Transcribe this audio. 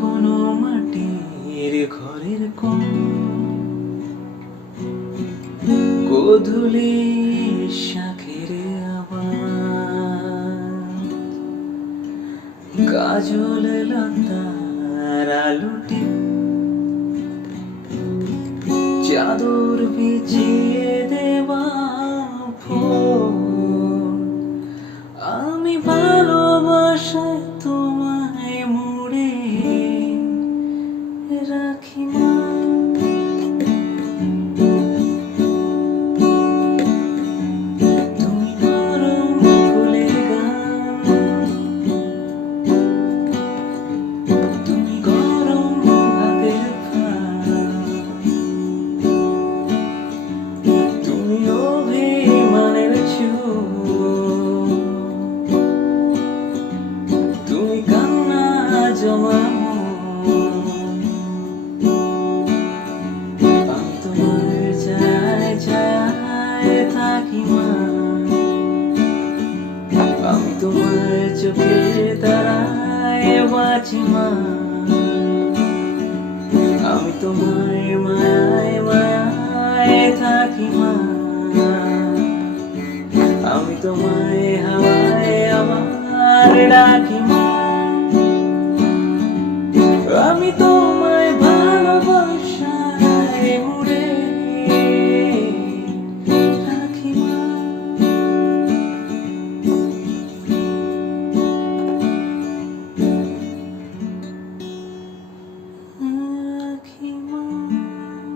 কোনো মাটির ঘরের কোণ গোধূলি শাঁখের আওয়াজ কাজল লতার আলোটি চাদর বিছিয়ে দেওয়া ভোর আমি ভালোবাসায় তোমায় মুড়ে রাখি না। তুমি নরম ফুলের গান, তুমি গরম ভাতের ভাত, তুমি অভিমানের চোখ, তুমি কান্না জমা মন। আমি তোমার চায় চায় থাকি মা, আমি তোমার চোখের তারায় বাঁচি মা, আমি তোমার মায়ায় মায়ায় থাকি মা, আমি তোমায় হাওয়ায় আমার ডাকি।